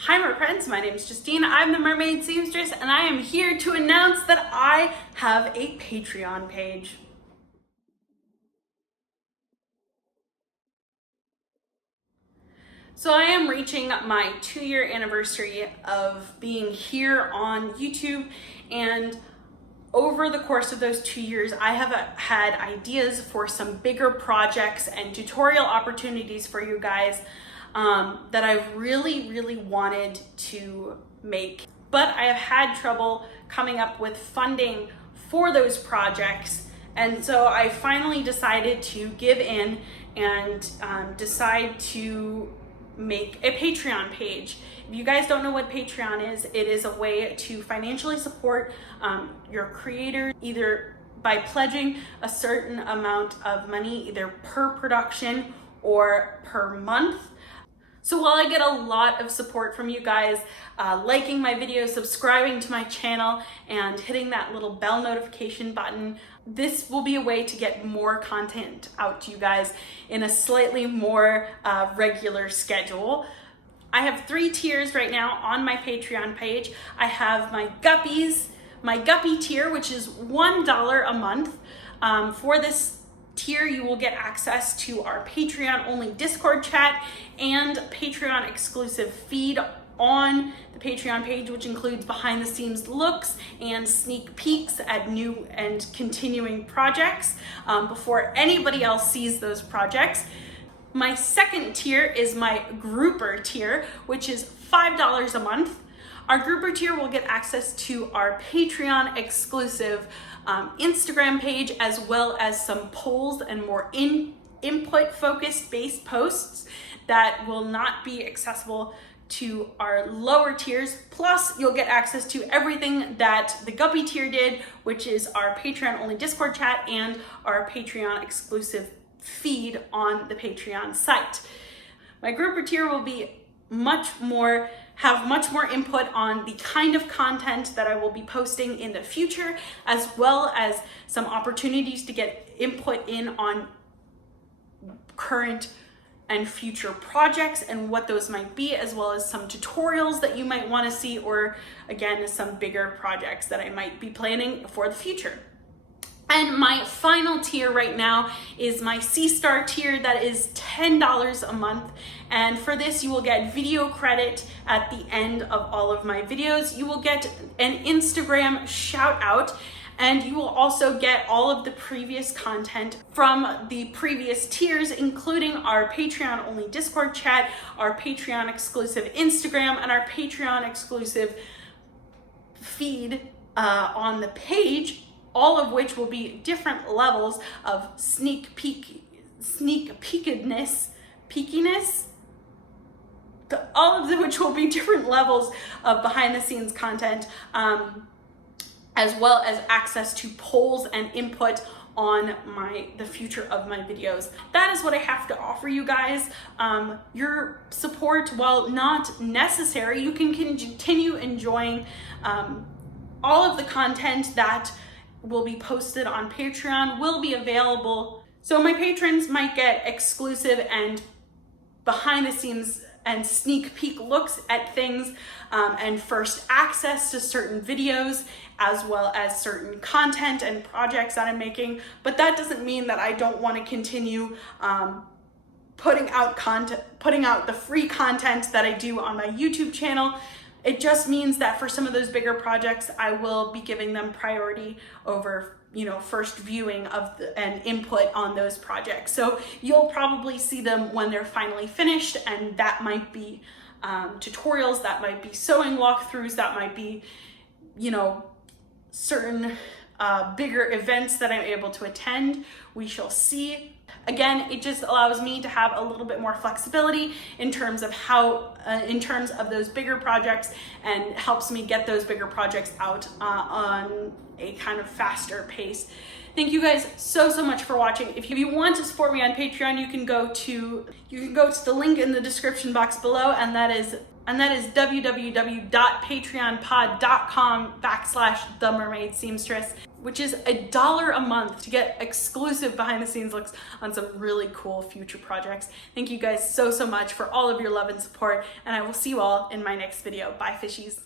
Hi my friends, my name is Justine. I'm the Mermaid seamstress and I am here to announce that I have a Patreon page. So I am reaching my 2-year anniversary of being here on YouTube, and over the course of those 2 years, I have had ideas for some bigger projects and tutorial opportunities for you guys that I've really wanted to make. But I have had trouble coming up with funding for those projects. And so I finally decided to give in and decide to make a Patreon page. If you guys don't know what Patreon is, it is a way to financially support your creators, either by pledging a certain amount of money, either per production or per month. So while I get a lot of support from you guys, liking my videos, subscribing to my channel, and hitting that little bell notification button, this will be a way to get more content out to you guys in a slightly more regular schedule. I have 3 tiers right now on my Patreon page. I have my Guppy tier, which is $1 a month. For this tier, you will get access to our Patreon only Discord chat and Patreon exclusive feed on the Patreon page, which includes behind the scenes looks and sneak peeks at new and continuing projects before anybody else sees those projects. My second tier is my Grouper tier, which is $5 a month. Our Grouper tier will get access to our Patreon exclusive Instagram page, as well as some polls and more input focused based posts that will not be accessible to our lower tiers. Plus, you'll get access to everything that the Guppy tier did, which is our Patreon only Discord chat and our Patreon exclusive feed on the Patreon site. My Grouper tier will be have much more input on the kind of content that I will be posting in the future, as well as some opportunities to get input in on current and future projects and what those might be, as well as some tutorials that you might want to see, or again, some bigger projects that I might be planning for the future. And my final tier right now is my Cstar tier, that is $10 a month. And for this, you will get video credit at the end of all of my videos. You will get an Instagram shout out, and you will also get all of the previous content from the previous tiers, including our Patreon only Discord chat, our Patreon exclusive Instagram, and our Patreon exclusive feed on the page, all of which will be different levels of peakiness, all of which will be different levels of behind the scenes content, as well as access to polls and input on the future of my videos. That is what I have to offer you guys. Your support, while not necessary, you can continue enjoying all of the content that will be posted on Patreon, will be available. So my patrons might get exclusive and behind the scenes and sneak peek looks at things, and first access to certain videos, as well as certain content and projects that I'm making. But that doesn't mean that I don't want to continue putting out the free content that I do on my YouTube channel. It just means that for some of those bigger projects, I will be giving them priority over, first viewing of and input on those projects. So you'll probably see them when they're finally finished, and that might be tutorials, that might be sewing walkthroughs, that might be, certain bigger events that I'm able to attend. We shall see. Again, it just allows me to have a little bit more flexibility in terms of those bigger projects, and helps me get those bigger projects out on a kind of faster pace. Thank you guys so much for watching. If you want to support me on Patreon, you can go to the link in the description box below, and that is And that is www.patreonpod.com/themermaidseamstress, which is $1 a month to get exclusive behind the scenes looks on some really cool future projects. Thank you guys so much for all of your love and support, and I will see you all in my next video. Bye, fishies.